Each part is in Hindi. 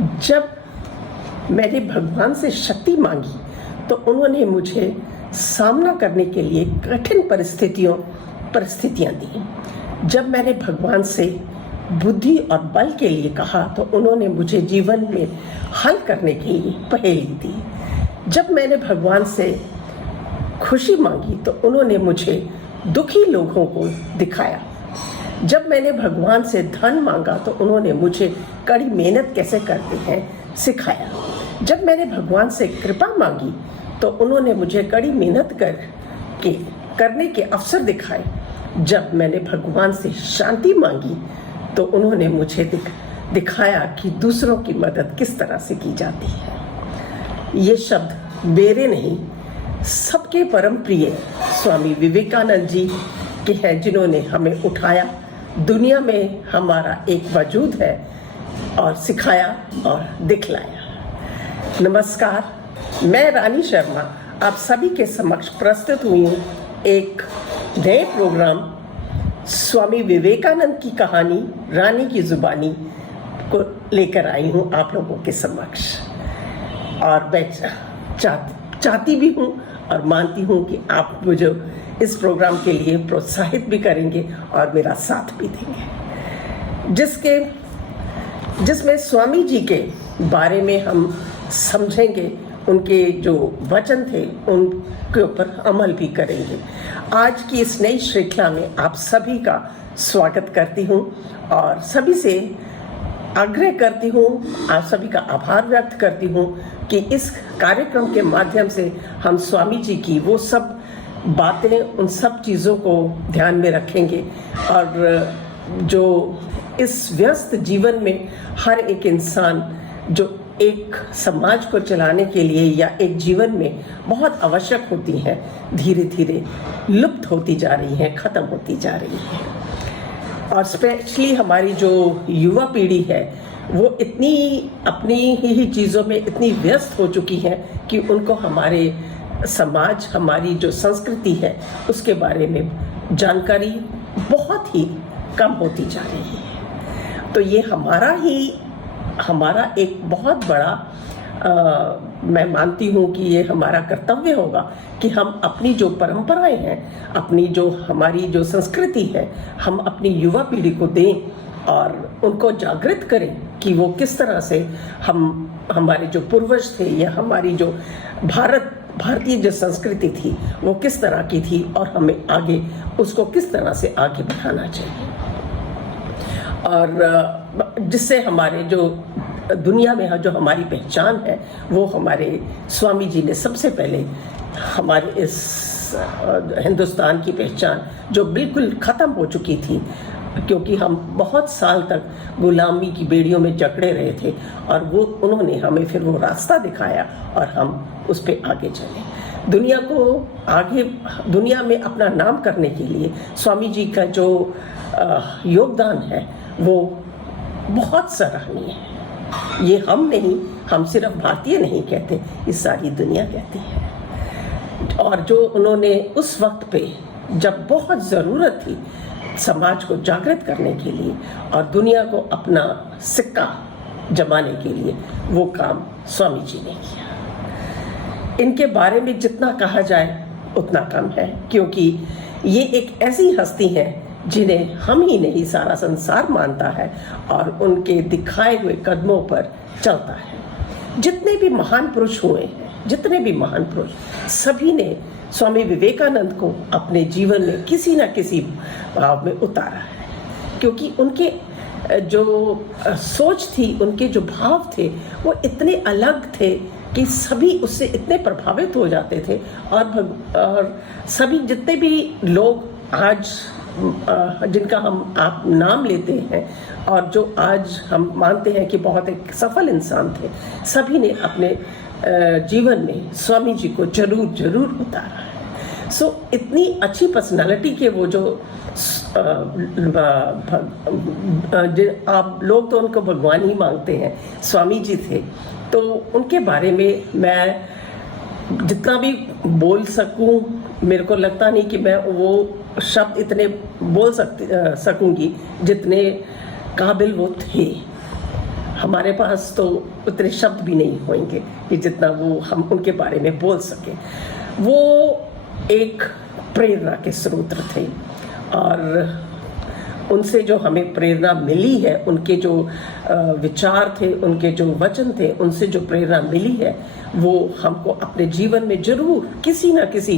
जब मैंने भगवान से शक्ति मांगी तो उन्होंने मुझे सामना करने के लिए कठिन परिस्थितियां दी। जब मैंने भगवान से बुद्धि और बल के लिए कहा तो उन्होंने मुझे जीवन में हल करने के लिए पहेली दी। जब मैंने भगवान से खुशी मांगी तो उन्होंने मुझे दुखी लोगों को दिखाया। जब मैंने भगवान से धन मांगा तो उन्होंने मुझे कड़ी मेहनत कैसे करते हैं सिखाया। जब मैंने भगवान से कृपा मांगी तो उन्होंने मुझे कड़ी मेहनत करने के अवसर दिखाए। जब मैंने भगवान से शांति मांगी तो उन्होंने मुझे दिखाया कि दूसरों की मदद किस तरह से की जाती है। ये शब्द मेरे नहीं, सबके परम प्रिय स्वामी विवेकानंद जी के हैं, जिन्होंने हमें उठाया, दुनिया में हमारा एक वजूद है और सिखाया और दिखलाया। नमस्कार, मैं रानी शर्मा आप सभी के समक्ष प्रस्तुत हुई हूँ एक नए प्रोग्राम स्वामी विवेकानंद की कहानी रानी की जुबानी को लेकर आई हूँ आप लोगों के समक्ष। और मैं चाहती भी हूँ और मानती हूँ कि आप मुझे इस प्रोग्राम के लिए प्रोत्साहित भी करेंगे और मेरा साथ भी देंगे, जिसमें स्वामी जी के बारे में हम समझेंगे, उनके जो वचन थे उनके ऊपर अमल भी करेंगे। आज की इस नई श्रृंखला में आप सभी का स्वागत करती हूँ और सभी से आग्रह करती हूँ, आप सभी का आभार व्यक्त करती हूँ कि इस कार्यक्रम के माध्यम से हम स्वामी जी की वो सब बातें, उन सब चीज़ों को ध्यान में रखेंगे और जो इस व्यस्त जीवन में हर एक इंसान जो एक समाज को चलाने के लिए या एक जीवन में बहुत आवश्यक होती हैं, धीरे धीरे लुप्त होती जा रही हैं, ख़त्म होती जा रही हैं। और स्पेशली हमारी जो युवा पीढ़ी है वो इतनी अपनी ही चीज़ों में इतनी व्यस्त हो चुकी है कि उनको हमारे समाज, हमारी जो संस्कृति है उसके बारे में जानकारी बहुत ही कम होती जा रही है। तो ये हमारा एक बहुत बड़ा मैं मानती हूँ कि ये हमारा कर्तव्य होगा कि हम अपनी जो परंपराएं हैं, अपनी जो हमारी जो संस्कृति है, हम अपनी युवा पीढ़ी को दें और उनको जागृत करें कि वो किस तरह से हमारे जो पूर्वज थे या हमारी जो भारतीय जो संस्कृति थी वो किस तरह की थी और हमें आगे उसको किस तरह से आगे बढ़ाना चाहिए। और जिससे हमारे जो दुनिया में जो हमारी पहचान है वो हमारे स्वामी जी ने सबसे पहले हमारे इस हिंदुस्तान की पहचान जो बिल्कुल ख़त्म हो चुकी थी, क्योंकि हम बहुत साल तक गुलामी की बेड़ियों में जकड़े रहे थे और वो उन्होंने हमें फिर वो रास्ता दिखाया और हम उस पर आगे चले। दुनिया में अपना नाम करने के लिए स्वामी जी का जो योगदान है वो बहुत सराहनीय है। ये हम सिर्फ भारतीय नहीं कहते, ये सारी दुनिया कहती है। और जो उन्होंने उस वक्त पे जब बहुत ज़रूरत थी समाज को जागृत करने के लिए और दुनिया को अपना सिक्का जमाने के लिए, वो काम स्वामी जी ने किया। इनके बारे में जितना कहा जाए उतना कम है, क्योंकि ये एक ऐसी हस्ती है जिन्हें हम ही नहीं सारा संसार मानता है और उनके दिखाए हुए कदमों पर चलता है। जितने भी महान पुरुष हुए हैं, सभी ने स्वामी विवेकानंद को अपने जीवन में किसी न किसी भाव में उतारा है, क्योंकि उनके जो सोच थी, उनके जो भाव थे वो इतने अलग थे कि सभी उससे इतने प्रभावित हो जाते थे। और सभी जितने भी लोग आज जिनका आप नाम लेते हैं और जो आज हम मानते हैं कि बहुत एक सफल इंसान थे, सभी ने अपने जीवन में स्वामी जी को जरूर उतारा है। इतनी अच्छी पर्सनालिटी के वो जो आप लोग तो उनको भगवान ही मांगते हैं, स्वामी जी थे। तो उनके बारे में मैं जितना भी बोल सकूं, मेरे को लगता नहीं कि मैं वो शब्द इतने बोल सकूंगी जितने काबिल वो थे। हमारे पास तो उतने शब्द भी नहीं होंगे कि जितना वो हम उनके बारे में बोल सके। वो एक प्रेरणा के स्रोत थे और उनसे जो हमें प्रेरणा मिली है, उनके जो विचार थे, उनके जो वचन थे, उनसे जो प्रेरणा मिली है, वो हमको अपने जीवन में जरूर किसी ना किसी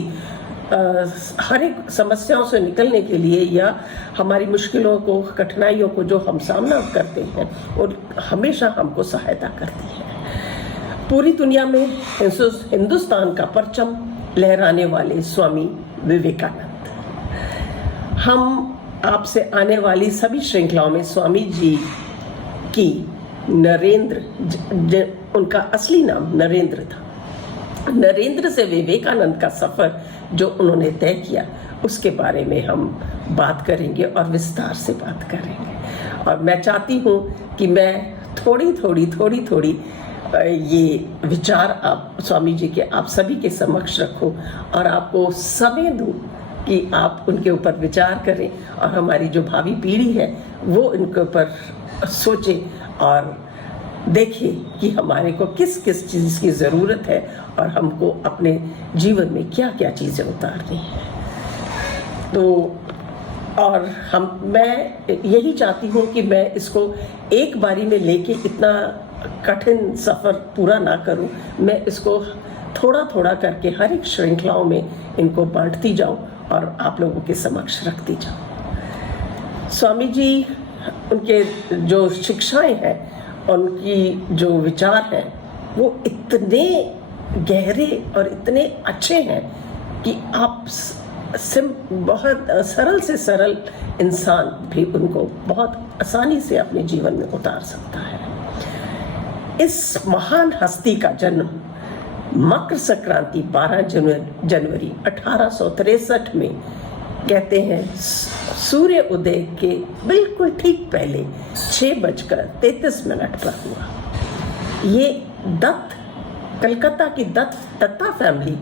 हर एक समस्याओं से निकलने के लिए या हमारी मुश्किलों को, कठिनाइयों को जो हम सामना करते हैं, और हमेशा हमको सहायता करती है। पूरी दुनिया में हिंदुस्तान का परचम लहराने वाले स्वामी विवेकानंद। हम आपसे आने वाली सभी श्रृंखलाओं में स्वामी जी की नरेंद्र, उनका असली नाम नरेंद्र था, नरेंद्र से विवेकानंद का सफर जो उन्होंने तय किया, उसके बारे में हम बात करेंगे और विस्तार से बात करेंगे। और मैं चाहती हूँ कि मैं थोड़ी ये विचार आप स्वामी जी के आप सभी के समक्ष रखूं और आपको समय दूं कि आप उनके ऊपर विचार करें और हमारी जो भावी पीढ़ी है वो इनके ऊपर सोचे और देखिए कि हमारे को किस किस चीज़ की ज़रूरत है और हमको अपने जीवन में क्या क्या चीज़ें उतारनी है। तो और मैं यही चाहती हूँ कि मैं इसको एक बारी में लेके इतना कठिन सफ़र पूरा ना करूँ, मैं इसको थोड़ा थोड़ा करके हर एक श्रृंखलाओं में इनको बांटती जाऊँ और आप लोगों के समक्ष रखती जाऊँ। स्वामी जी, उनके जो शिक्षाएं हैं, उनकी जो विचार हैं, वो इतने गहरे और इतने अच्छे हैं कि आप बहुत सरल से सरल इंसान भी उनको बहुत आसानी से अपने जीवन में उतार सकता है। इस महान हस्ती का जन्म मकर संक्रांति 12 जनवरी 1863 में, कहते हैं सूर्य उदय के बिल्कुल ठीक पहले 6:33 पर हुआ। ये दत्त, कलकत्ता की दत्ता फैमिली,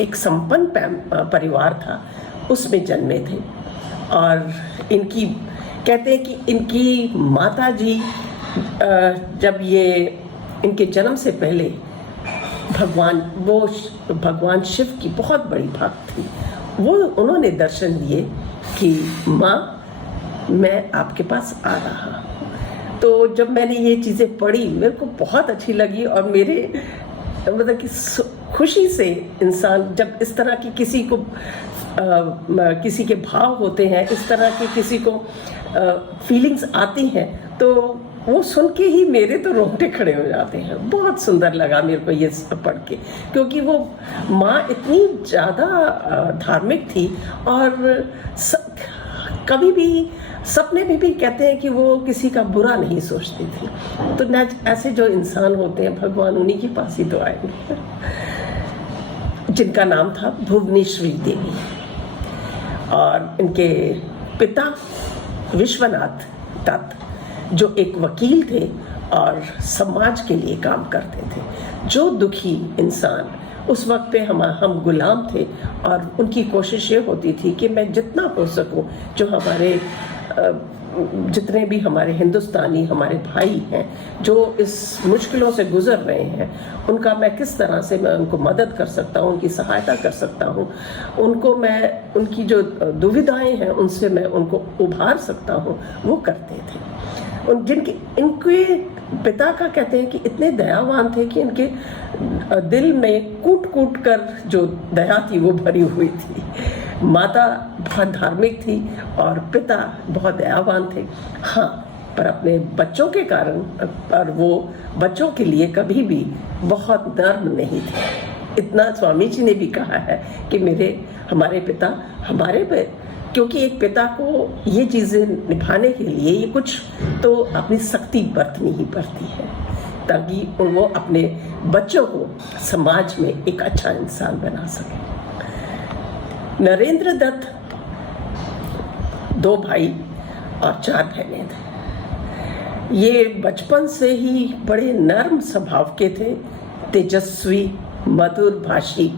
एक संपन्न परिवार था, उसमें जन्मे थे। और इनकी कहते हैं कि इनकी माता जी जब ये इनके जन्म से पहले भगवान शिव की बहुत बड़ी भक्त थी। वो उन्होंने दर्शन दिए कि माँ, मैं आपके पास आ रहा हूँ। तो जब मैंने ये चीज़ें पढ़ी, मेरे को बहुत अच्छी लगी और मेरे मतलब कि खुशी से इंसान जब इस तरह की किसी के भाव होते हैं, इस तरह की किसी को फीलिंग्स आती हैं, तो वो सुन के ही मेरे तो रोंगटे खड़े हो जाते हैं। बहुत सुंदर लगा मेरे को ये पढ़ के, क्योंकि वो माँ इतनी ज़्यादा धार्मिक थी और कभी भी सपने में भी कहते हैं कि वो किसी का बुरा नहीं सोचती थी। तो ऐसे जो इंसान होते हैं, भगवान उन्हीं के पास ही तो आएंगे। जिनका नाम था भुवनेश्वरी देवी, और इनके पिता विश्वनाथ दत्त जो एक वकील थे और समाज के लिए काम करते थे। जो दुखी इंसान, उस वक्त पे हम गुलाम थे और उनकी कोशिश ये होती थी कि मैं जितना हो सकूं, जो हमारे जितने भी हमारे हिंदुस्तानी हमारे भाई हैं जो इस मुश्किलों से गुजर रहे हैं, उनका मैं किस तरह से मैं उनको मदद कर सकता हूँ, उनकी सहायता कर सकता हूँ, उनको मैं उनकी जो दुविधाएं हैं उनसे मैं उनको उभार सकता हूँ, वो करते थे। इनके पिता का कहते हैं कि इतने दयावान थे कि इनके दिल में कूट कूट कर जो दया थी वो भरी हुई थी। माता बहुत धार्मिक थी और पिता बहुत दयावान थे। हाँ, पर अपने बच्चों के कारण, पर वो बच्चों के लिए कभी भी बहुत नर्म नहीं थे। इतना स्वामी जी ने भी कहा है कि हमारे पिता हमारे पे, क्योंकि एक पिता को ये चीज़ें निभाने के लिए ये कुछ तो अपनी सख्ती बरतनी ही पड़ती है, ताकि वो अपने बच्चों को समाज में एक अच्छा इंसान बना सके। नरेंद्र दत्त 2 भाई और 4 बहनें थे। ये बचपन से ही बड़े नर्म स्वभाव के थे, तेजस्वी, मधुर भाषी,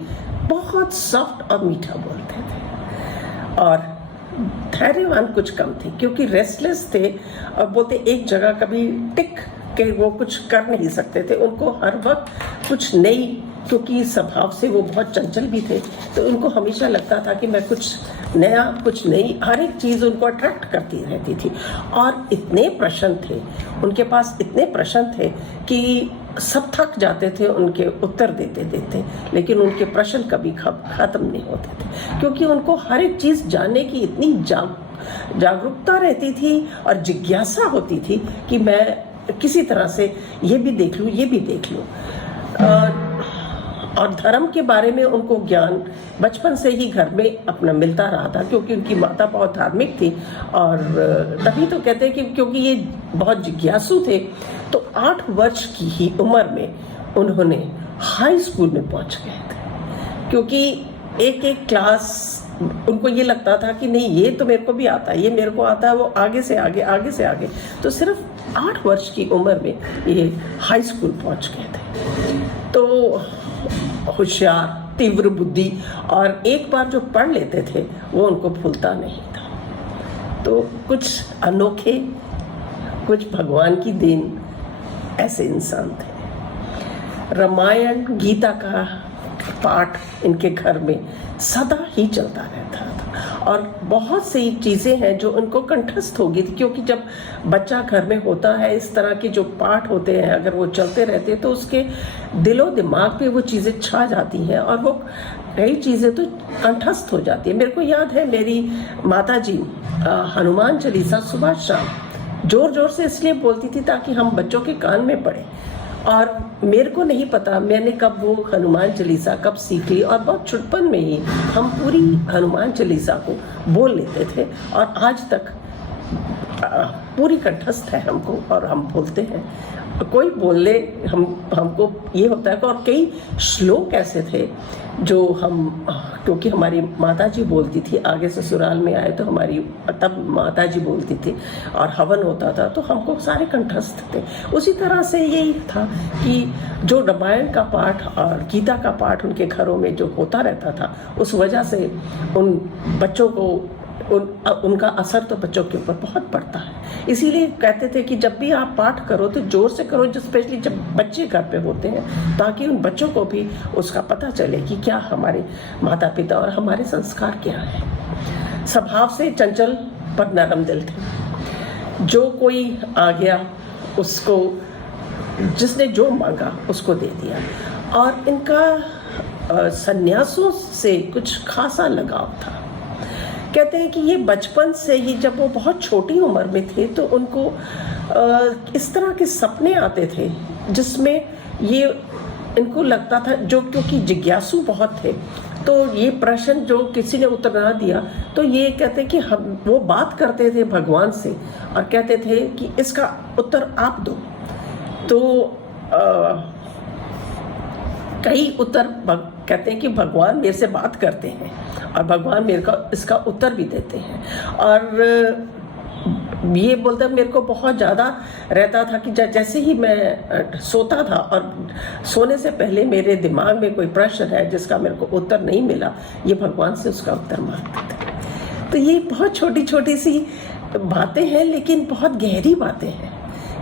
बहुत सॉफ्ट और मीठा बोलते थे और धैर्यवान कुछ कम थे, क्योंकि रेस्टलेस थे और बोलते एक जगह कभी टिक कि वो कुछ कर नहीं सकते थे। उनको हर वक्त कुछ नई, क्योंकि स्वभाव से वो बहुत चंचल भी थे, तो उनको हमेशा लगता था कि मैं कुछ नया, कुछ नई, हर एक चीज़ उनको अट्रैक्ट करती रहती थी। और इतने प्रश्न थे उनके पास, इतने प्रश्न थे कि सब थक जाते थे उनके उत्तर देते देते, लेकिन उनके प्रश्न कभी खत्म नहीं होते थे, क्योंकि उनको हर एक चीज़ जानने की इतनी जागरूकता रहती थी और जिज्ञासा होती थी कि मैं किसी तरह से ये भी देख लूँ, ये भी देख लूँ। और धर्म के बारे में उनको ज्ञान बचपन से ही घर में अपना मिलता रहा था, क्योंकि उनकी माता बहुत धार्मिक थी। और तभी तो कहते हैं कि क्योंकि ये बहुत जिज्ञासु थे, तो 8 वर्ष की ही उम्र में उन्होंने हाई स्कूल में पहुंच गए थे, क्योंकि एक एक क्लास उनको ये लगता था कि नहीं, ये तो मेरे को भी आता है, ये मेरे को आता है, वो आगे से आगे, आगे से आगे। तो सिर्फ 8 वर्ष की उम्र में ये हाई स्कूल पहुंच गए थे। तो होशियार, तीव्र बुद्धि, और एक बार जो पढ़ लेते थे वो उनको भूलता नहीं था। तो कुछ अनोखे, कुछ भगवान की देन ऐसे इंसान थे। रामायण, गीता का पाठ इनके घर में सदा ही चलता रहता था, और बहुत सी चीज़ें हैं जो उनको कंठस्थ हो गई थी, क्योंकि जब बच्चा घर में होता है, इस तरह के जो पाठ होते हैं अगर वो चलते रहते हैं तो उसके दिलो दिमाग पे वो चीज़ें छा जाती हैं, और वो कई चीज़ें तो कंठस्थ हो जाती है। मेरे को याद है मेरी माता जी हनुमान चालीसा सुबह शाम जोर जोर से इसलिए बोलती थी ताकि हम बच्चों के कान में पड़े, और मेरे को नहीं पता मैंने कब वो हनुमान चालीसा कब सीख ली, और बहुत छुटपन में ही हम पूरी हनुमान चालीसा को बोल लेते थे, और आज तक पूरी कंठस्थ है हमको, और हम बोलते हैं। कोई बोल ले हमको ये होता है। और कई श्लोक ऐसे थे जो हम, क्योंकि हमारी माता जी बोलती थी, आगे ससुराल में आए तो हमारी तब माता जी बोलती थी, और हवन होता था तो हमको सारे कंठस्थ थे। उसी तरह से यही था कि जो रामायण का पाठ और गीता का पाठ उनके घरों में जो होता रहता था, उस वजह से उन बच्चों को उनका असर तो बच्चों के ऊपर बहुत पड़ता है। इसीलिए कहते थे कि जब भी आप पाठ करो तो जोर से करो, जो स्पेशली जब बच्चे घर पे होते हैं, ताकि उन बच्चों को भी उसका पता चले कि क्या हमारे माता पिता और हमारे संस्कार क्या है। स्वभाव से चंचल पर नरम दिल थे। जो कोई आ गया उसको, जिसने जो मांगा उसको दे दिया। और इनका सन्यासों से कुछ खासा लगाव था। कहते हैं कि ये बचपन से ही, जब वो बहुत छोटी उम्र में थे तो उनको इस तरह के सपने आते थे जिसमें ये इनको लगता था, जो क्योंकि जिज्ञासु बहुत थे, तो ये प्रश्न जो किसी ने उत्तर ना दिया तो ये कहते कि हम, वो बात करते थे भगवान से और कहते थे कि इसका उत्तर आप दो। तो कई उत्तर कहते हैं कि भगवान मेरे से बात करते हैं और भगवान मेरे को इसका उत्तर भी देते हैं। और ये बोलता मेरे को बहुत ज़्यादा रहता था कि जैसे ही मैं सोता था और सोने से पहले मेरे दिमाग में कोई प्रश्न है जिसका मेरे को उत्तर नहीं मिला, ये भगवान से उसका उत्तर मांगते थे। तो ये बहुत छोटी छोटी सी बातें हैं, लेकिन बहुत गहरी बातें हैं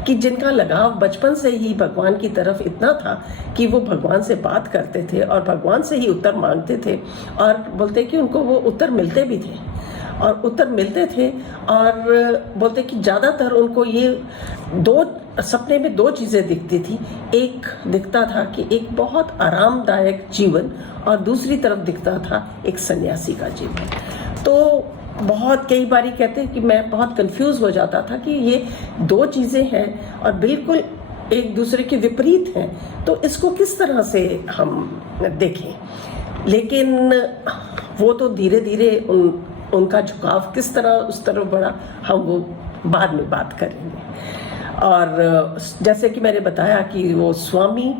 कि जिनका लगाव बचपन से ही भगवान की तरफ इतना था कि वो भगवान से बात करते थे और भगवान से ही उत्तर मांगते थे, और बोलते कि उनको वो उत्तर मिलते भी थे और उत्तर मिलते थे। और बोलते कि ज़्यादातर उनको ये सपने में 2 चीज़ें दिखती थी। एक दिखता था कि एक बहुत आरामदायक जीवन, और दूसरी तरफ दिखता था एक सन्यासी का जीवन। तो बहुत कई बारी कहते हैं कि मैं बहुत कंफ्यूज हो जाता था कि ये 2 चीज़ें हैं और बिल्कुल एक दूसरे के विपरीत हैं, तो इसको किस तरह से हम देखें। लेकिन वो तो धीरे धीरे उनका झुकाव किस तरह उस तरफ बढ़ा, हम वो बाद में बात करेंगे। और जैसे कि मैंने बताया कि वो स्वामी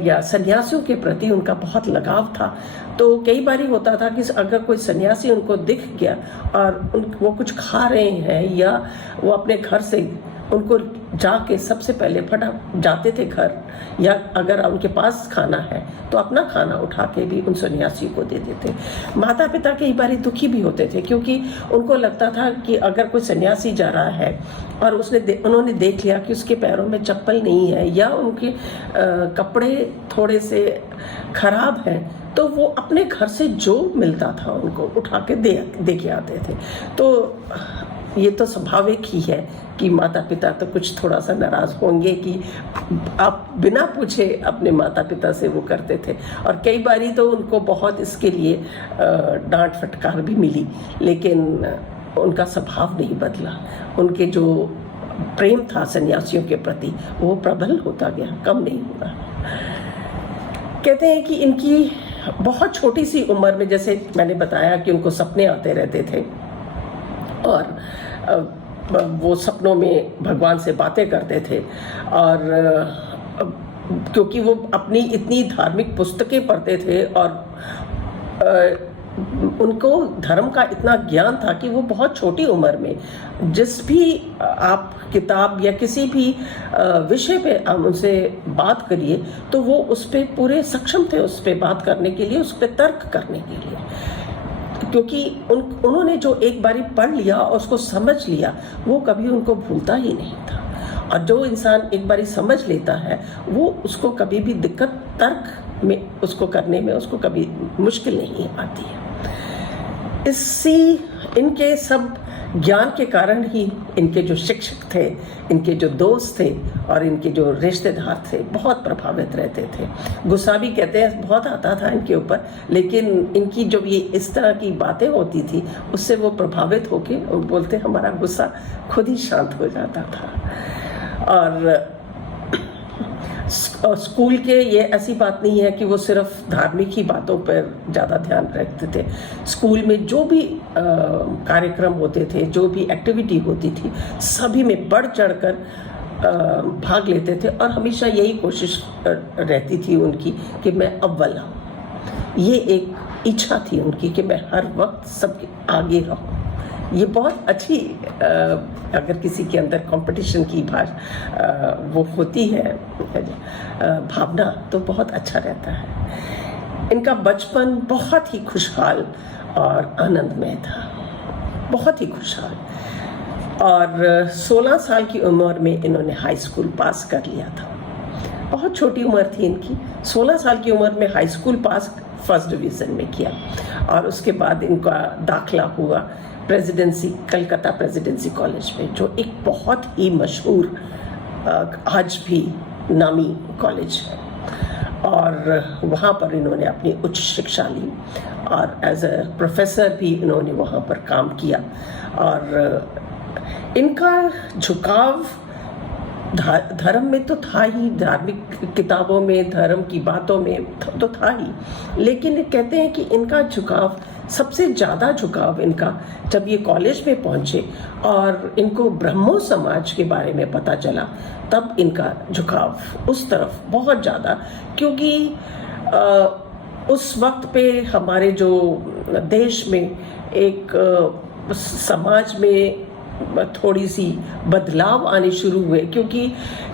या सन्यासियों के प्रति उनका बहुत लगाव था। तो कई बारी होता था कि अगर कोई सन्यासी उनको दिख गया और वो कुछ खा रहे हैं या वो अपने घर से उनको जाके सबसे पहले फटा जाते थे घर, या अगर उनके पास खाना है तो अपना खाना उठा के भी उन सन्यासी को दे देते। माता पिता कई बार दुखी भी होते थे, क्योंकि उनको लगता था कि अगर कोई सन्यासी जा रहा है और उन्होंने देख लिया कि उसके पैरों में चप्पल नहीं है या उनके कपड़े थोड़े से खराब हैं, तो वो अपने घर से जो मिलता था उनको उठा के दे के आते थे। तो ये तो स्वाभाविक ही है कि माता पिता तो कुछ थोड़ा सा नाराज होंगे कि आप बिना पूछे अपने माता पिता से वो करते थे, और कई बारी तो उनको बहुत इसके लिए डांट फटकार भी मिली, लेकिन उनका स्वभाव नहीं बदला। उनके जो प्रेम था सन्यासियों के प्रति वो प्रबल होता गया, कम नहीं हुआ। कहते हैं कि इनकी बहुत छोटी सी उम्र में, जैसे मैंने बताया कि उनको सपने आते रहते थे और वो सपनों में भगवान से बातें करते थे, और क्योंकि वो अपनी इतनी धार्मिक पुस्तकें पढ़ते थे और उनको धर्म का इतना ज्ञान था कि वो बहुत छोटी उम्र में जिस भी आप किताब या किसी भी विषय पे उनसे बात करिए तो वो उस पर पूरे सक्षम थे, उस पर बात करने के लिए, उस पर तर्क करने के लिए, क्योंकि उन्होंने जो एक बारी पढ़ लिया और उसको समझ लिया वो कभी उनको भूलता ही नहीं था। और जो इंसान एक बारी समझ लेता है वो उसको कभी भी दिक्कत तर्क में उसको करने में उसको कभी मुश्किल नहीं आती है। इनके सब ज्ञान के कारण ही इनके जो शिक्षक थे, इनके जो दोस्त थे और इनके जो रिश्तेदार थे बहुत प्रभावित रहते थे। गुस्सा भी कहते हैं बहुत आता था इनके ऊपर, लेकिन इनकी जब ये इस तरह की बातें होती थी उससे वो प्रभावित होके बोलते हमारा गुस्सा खुद ही शांत हो जाता था। और स्कूल के ये ऐसी बात नहीं है कि वो सिर्फ धार्मिक ही बातों पर ज़्यादा ध्यान रखते थे। स्कूल में जो भी कार्यक्रम होते थे, जो भी एक्टिविटी होती थी, सभी में बढ़ चढ़कर भाग लेते थे और हमेशा यही कोशिश रहती थी उनकी कि मैं अव्वल आऊँ। ये एक इच्छा थी उनकी कि मैं हर वक्त सबके आगे रहूँ। ये बहुत अच्छी अगर किसी के अंदर कंपटीशन की वो होती है भावना तो बहुत अच्छा रहता है। इनका बचपन बहुत ही खुशहाल और आनंदमय था, बहुत ही खुशहाल। और 16 साल की उम्र में इन्होंने हाई स्कूल पास कर लिया था। बहुत छोटी उम्र थी इनकी, 16 साल की उम्र में हाई स्कूल पास फर्स्ट डिवीज़न में किया और उसके बाद इनका दाखिला हुआ कलकत्ता प्रेसिडेंसी कॉलेज में, जो एक बहुत ही मशहूर आज भी नामी कॉलेज है। और वहाँ पर इन्होंने अपनी उच्च शिक्षा ली और एज अ प्रोफेसर भी इन्होंने वहाँ पर काम किया। और इनका झुकाव धर्म में तो था ही, धार्मिक किताबों में, धर्म की बातों में तो था ही, लेकिन कहते हैं कि इनका झुकाव, सबसे ज़्यादा झुकाव इनका जब ये कॉलेज में पहुँचे और इनको ब्रह्मो समाज के बारे में पता चला, तब इनका झुकाव उस तरफ बहुत ज़्यादा, क्योंकि उस वक्त पे हमारे जो देश में एक समाज में थोड़ी सी बदलाव आने शुरू हुए, क्योंकि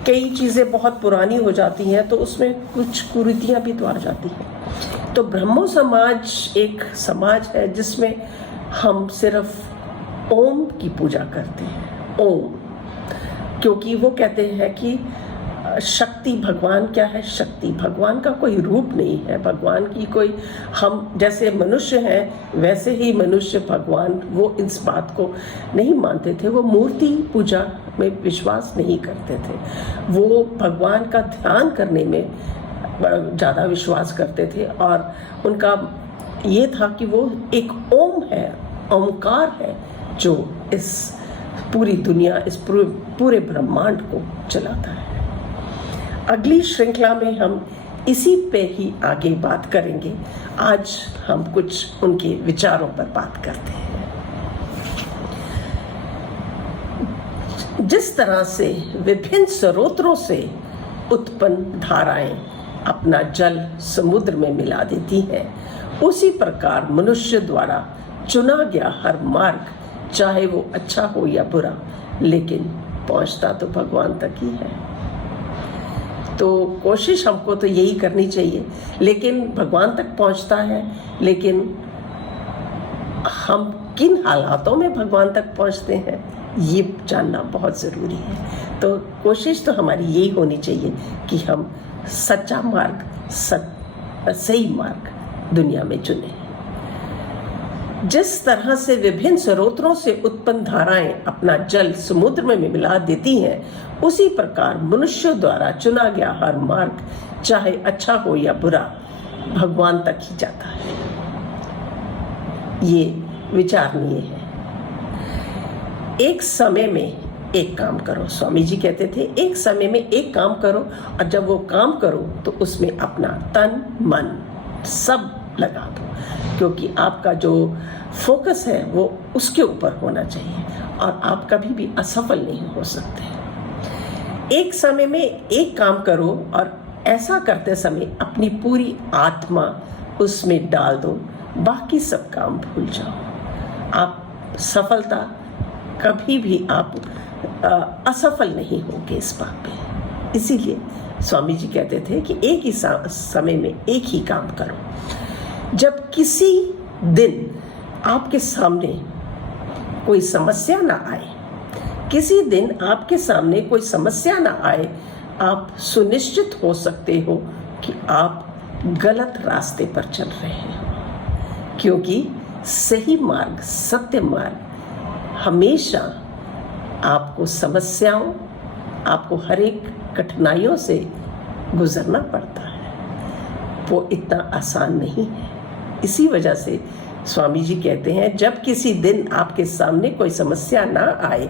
कई चीज़ें बहुत पुरानी हो जाती हैं तो उसमें कुछ कुरीतियाँ भी तो आ जाती हैं। तो ब्रह्मो समाज एक समाज है जिसमें हम सिर्फ ओम की पूजा करते हैं, ओम, क्योंकि वो कहते हैं कि शक्ति, भगवान क्या है? शक्ति भगवान का कोई रूप नहीं है, भगवान की कोई, हम जैसे मनुष्य हैं वैसे ही मनुष्य भगवान, वो इस बात को नहीं मानते थे, वो मूर्ति पूजा में विश्वास नहीं करते थे, वो भगवान का ध्यान करने में ज़्यादा विश्वास करते थे। और उनका ये था कि वो एक ओम है, ओमकार है जो इस पूरी दुनिया, इस पूरे ब्रह्मांड को चलाता है। अगली श्रृंखला में हम इसी पे ही आगे बात करेंगे। आज हम कुछ उनके विचारों पर बात करते हैं। जिस तरह से विभिन्न स्रोतों से उत्पन्न धाराएं अपना जल समुद्र में मिला देती हैं, उसी प्रकार मनुष्य द्वारा चुना गया हर मार्ग, चाहे वो अच्छा हो या बुरा, लेकिन पहुंचता तो भगवान तक ही है। तो कोशिश हमको तो यही करनी चाहिए, लेकिन भगवान तक पहुंचता है, लेकिन हम किन हालातों में भगवान तक पहुंचते हैं ये जानना बहुत ज़रूरी है। तो कोशिश तो हमारी यही होनी चाहिए कि हम सच्चा मार्ग, सही मार्ग दुनिया में चुने। जिस तरह से विभिन्न स्रोतों से उत्पन्न धाराएं अपना जल समुद्र में मिला देती हैं, उसी प्रकार मनुष्यों द्वारा चुना गया हर मार्ग, चाहे अच्छा हो या बुरा, भगवान तक ही जाता है। ये विचारणीय है। एक समय में एक काम करो, स्वामी जी कहते थे, एक समय में एक काम करो, और जब वो काम करो तो उसमें अपना तन मन सब लगा दो, क्योंकि आपका जो फोकस है वो उसके ऊपर होना चाहिए, और आप कभी भी असफल नहीं हो सकते। एक समय में एक काम करो, और ऐसा करते समय अपनी पूरी आत्मा उसमें डाल दो, बाकी सब काम भूल जाओ। आप सफलता कभी भी आप असफल नहीं होंगे इस बात पे। इसीलिए स्वामी जी कहते थे कि एक ही समय में एक ही काम करो। जब किसी दिन आपके सामने कोई समस्या ना आए, किसी दिन आपके सामने कोई समस्या ना आए, आप सुनिश्चित हो सकते हो कि आप गलत रास्ते पर चल रहे हैं, क्योंकि सही मार्ग, सत्य मार्ग हमेशा आपको समस्याओं, आपको हर एक कठिनाइयों से गुजरना पड़ता है। वो इतना आसान नहीं है। इसी वजह से स्वामी जी कहते हैं, जब किसी दिन आपके सामने कोई समस्या ना आए,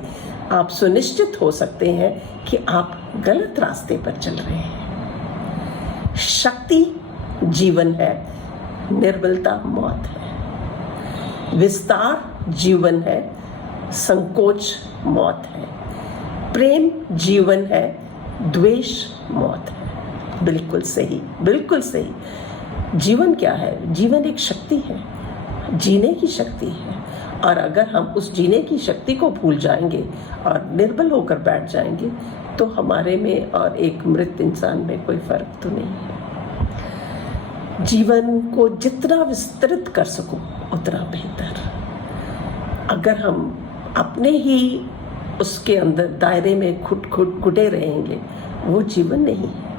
आप सुनिश्चित हो सकते हैं कि आप गलत रास्ते पर चल रहे हैं। शक्ति जीवन है, निर्बलता मौत है। विस्तार जीवन है, संकोच मौत है। प्रेम जीवन है, द्वेष मौत है। बिल्कुल सही, बिल्कुल सही। जीवन क्या है? जीवन एक शक्ति है, जीने की शक्ति है। और अगर हम उस जीने की शक्ति को भूल जाएंगे और निर्बल होकर बैठ जाएंगे, तो हमारे में और एक मृत इंसान में कोई फर्क तो नहीं है। जीवन को जितना विस्तृत कर सको उतना बेहतर। अगर हम अपने ही उसके अंदर दायरे में घुटे रहेंगे, वो जीवन नहीं है।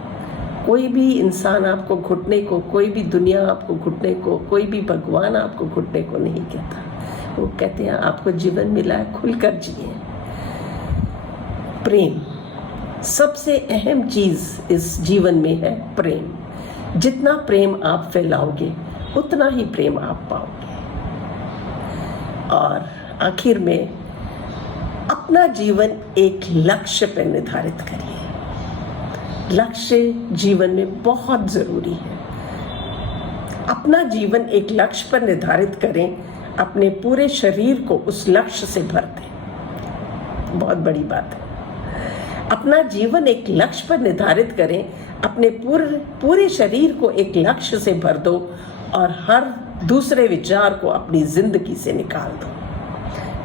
कोई भी इंसान आपको घुटने को, कोई भी दुनिया आपको घुटने को, कोई भी भगवान आपको घुटने को नहीं कहता। वो कहते हैं आपको जीवन मिला है, खुलकर जिए। प्रेम सबसे अहम चीज इस जीवन में है, प्रेम। जितना प्रेम आप फैलाओगे उतना ही प्रेम आप पाओगे। और आखिर में अपना जीवन एक लक्ष्य पर निर्धारित करिए। लक्ष्य जीवन में बहुत जरूरी है। अपना जीवन एक लक्ष्य पर निर्धारित करें, अपने पूरे शरीर को उस लक्ष्य से भर दें। बहुत बड़ी बात है। अपना जीवन एक लक्ष्य पर निर्धारित करें, अपने पूरे शरीर को एक लक्ष्य से भर दो, और हर दूसरे विचार को अपनी जिंदगी से निकाल दो।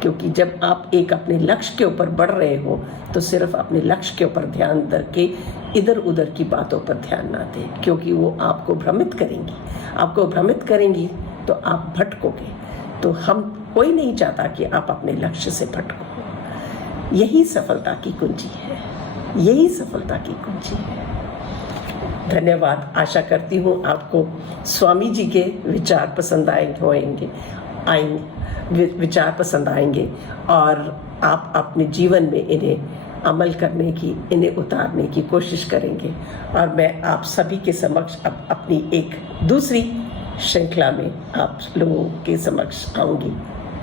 क्योंकि जब आप एक अपने लक्ष्य के ऊपर बढ़ रहे हो, तो सिर्फ अपने लक्ष्य के ऊपर ध्यान करके इधर उधर की बातों पर ध्यान ना दें, क्योंकि वो आपको भ्रमित करेंगी। आपको भ्रमित करेंगी तो आप भटकोगे। तो हम कोई नहीं चाहता कि आप अपने लक्ष्य से भटको। यही सफलता की कुंजी है, यही सफलता की कुंजी है। धन्यवाद। आशा करती हूँ आपको स्वामी जी के विचार पसंद विचार पसंद आएंगे, और आप अपने जीवन में इन्हें अमल करने की, इन्हें उतारने की कोशिश करेंगे। और मैं आप सभी के समक्ष अब अपनी एक दूसरी श्रृंखला में आप लोगों के समक्ष आऊंगी।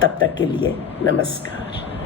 तब तक के लिए नमस्कार।